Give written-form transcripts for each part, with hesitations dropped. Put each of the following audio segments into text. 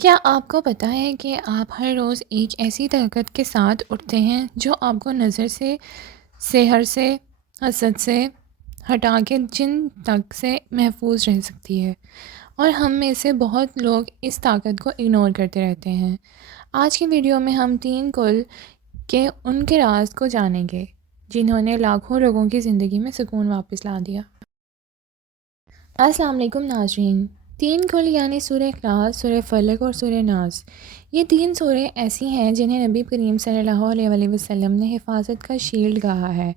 کیا آپ کو پتہ ہے کہ آپ ہر روز ایک ایسی طاقت کے ساتھ اٹھتے ہیں جو آپ کو نظر سے، سحر سے، حسد سے ہٹا کے جن تک سے محفوظ رہ سکتی ہے، اور ہم میں سے بہت لوگ اس طاقت کو اگنور کرتے رہتے ہیں۔ آج کی ویڈیو میں ہم 3 کل کے ان کے راز کو جانیں گے جنہوں نے لاکھوں لوگوں کی زندگی میں سکون واپس لا دیا۔ السلام علیکم ناظرین۔ 3 کل یعنی سورہ اخلاص، سورہ فلق اور سورہ ناس، یہ 3 سوریں ایسی ہیں جنہیں نبی کریم صلی اللہ علیہ وآلہ وسلم نے حفاظت کا شیلڈ کہا ہے۔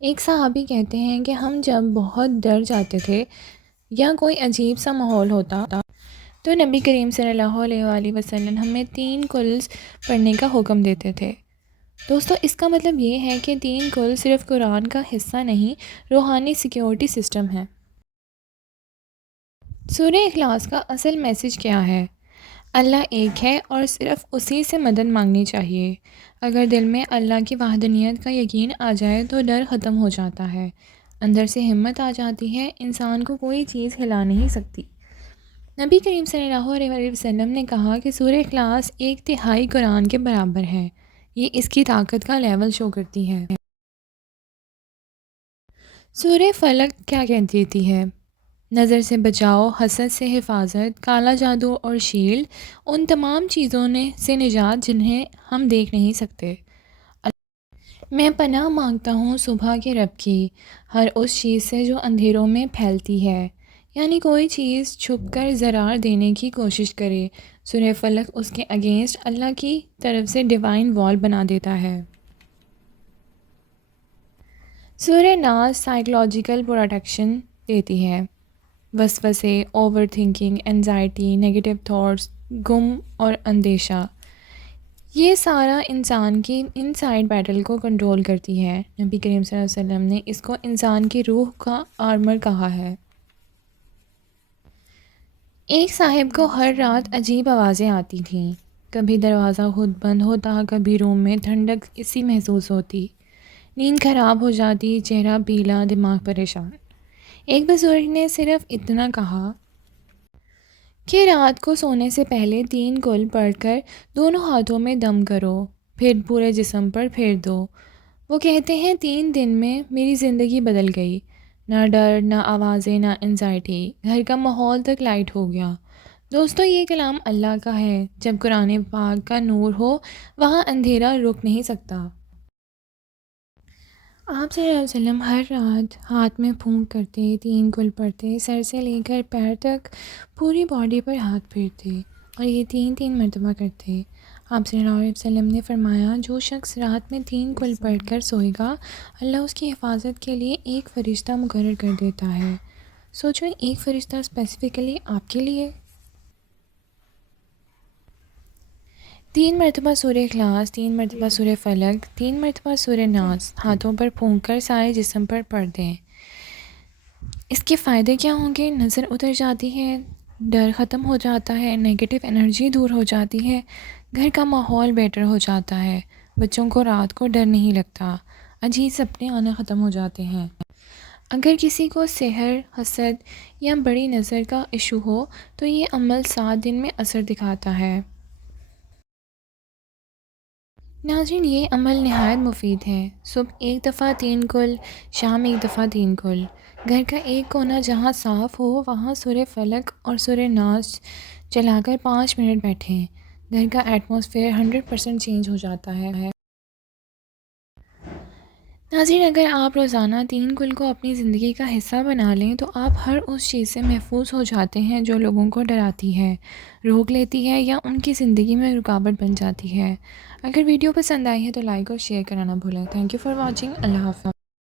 ایک صحابی کہتے ہیں کہ ہم جب بہت ڈر جاتے تھے یا کوئی عجیب سا ماحول ہوتا تو نبی کریم صلی اللہ علیہ وآلہ وسلم ہمیں 3 کلز پڑھنے کا حکم دیتے تھے۔ دوستو، اس کا مطلب یہ ہے کہ 3 کل صرف قرآن کا حصہ نہیں، روحانی سیکیورٹی سسٹم ہے۔ سورہ اخلاص کا اصل میسج کیا ہے؟ اللہ ایک ہے اور صرف اسی سے مدد مانگنی چاہیے۔ اگر دل میں اللہ کی وحدانیت کا یقین آ جائے تو ڈر ختم ہو جاتا ہے، اندر سے ہمت آ جاتی ہے، انسان کو کوئی چیز ہلا نہیں سکتی۔ نبی کریم صلی اللہ علیہ وسلم نے کہا کہ سورہ اخلاص 1/3 قرآن کے برابر ہے۔ یہ اس کی طاقت کا لیول شو کرتی ہے۔ سورہ فلق کیا کہتی ہے؟ نظر سے بچاؤ، حسد سے حفاظت، کالا جادو اور شیلڈ، ان تمام چیزوں سے نجات جنہیں ہم دیکھ نہیں سکتے۔ میں پناہ مانگتا ہوں صبح کے رب کی، ہر اس چیز سے جو اندھیروں میں پھیلتی ہے، یعنی کوئی چیز چھپ کر ضرار دینے کی کوشش کرے۔ سورہ فلق اس کے اگینسٹ اللہ کی طرف سے ڈیوائن وال بنا دیتا ہے۔ سورہ ناس سائیکلوجیکل پروٹیکشن دیتی ہے۔ وسوسے، overthinking, anxiety, negative thoughts, غم اور اندیشہ، یہ سارا انسان کی انسائیڈ بیٹل کو کنٹرول کرتی ہے۔ نبی کریم صلی اللہ علیہ وسلم نے اس کو انسان کی روح کا آرمر کہا ہے۔ ایک صاحب کو ہر رات عجیب آوازیں آتی تھیں، کبھی دروازہ خود بند ہوتا، کبھی روم میں ٹھنڈک اسی محسوس ہوتی، نیند خراب ہو جاتی، چہرہ پیلا، دماغ پریشان۔ ایک بزرگ نے صرف اتنا کہا کہ رات کو سونے سے پہلے 3 کل پڑھ کر دونوں ہاتھوں میں دم کرو، پھر پورے جسم پر پھیر دو۔ وہ کہتے ہیں 3 دن میں میری زندگی بدل گئی، نہ ڈر، نہ آوازیں، نہ انزائٹی، گھر کا ماحول تک لائٹ ہو گیا۔ دوستو، یہ کلام اللہ کا ہے۔ جب قرآن پاک کا نور ہو وہاں اندھیرا رک نہیں سکتا۔ آپ صلی اللہ علیہ وسلم ہر رات ہاتھ میں پھونک کرتے، 3 کل پڑھتے، سر سے لے کر پیر تک پوری باڈی پر ہاتھ پھیرتے اور یہ 3 مرتبہ کرتے۔ آپ صلی اللہ علیہ وسلم نے فرمایا، جو شخص رات میں 3 کل پڑھ کر سوئے گا، اللہ اس کی حفاظت کے لیے ایک فرشتہ مقرر کر دیتا ہے۔ سوچو، ایک فرشتہ اسپیسیفکلی آپ کے لیے۔ 3 مرتبہ سورہ اخلاص، 3 مرتبہ سورہ فلق، 3 مرتبہ سورہ ناس ہاتھوں پر پھونک کر سارے جسم پر پڑھ دیں۔ اس کے فائدے کیا ہوں گے؟ نظر اتر جاتی ہے، ڈر ختم ہو جاتا ہے، نیگیٹو انرجی دور ہو جاتی ہے، گھر کا ماحول بیٹر ہو جاتا ہے، بچوں کو رات کو ڈر نہیں لگتا، عجیب سپنے آنا ختم ہو جاتے ہیں۔ اگر کسی کو سحر، حسد یا بڑی نظر کا ایشو ہو تو یہ عمل 7 دن میں اثر دکھاتا ہے۔ ناظرین، یہ عمل نہایت مفید ہے۔ صبح ایک دفعہ 3 کل، شام ایک دفعہ 3 کل۔ گھر کا ایک کونا جہاں صاف ہو وہاں سورہ فلق اور سورہ ناس چلا کر 5 منٹ بیٹھیں۔ گھر کا ایٹماسفیئر 100% چینج ہو جاتا ہے۔ ناظرین، اگر آپ روزانہ 3 کل کو اپنی زندگی کا حصہ بنا لیں تو آپ ہر اس چیز سے محفوظ ہو جاتے ہیں جو لوگوں کو ڈراتی ہے، روک لیتی ہے یا ان کی زندگی میں رکاوٹ بن جاتی ہے۔ اگر ویڈیو پسند آئی ہے تو لائک اور شیئر کرنا نہ بھولیں۔ Thank you for watching. اللہ حافظ۔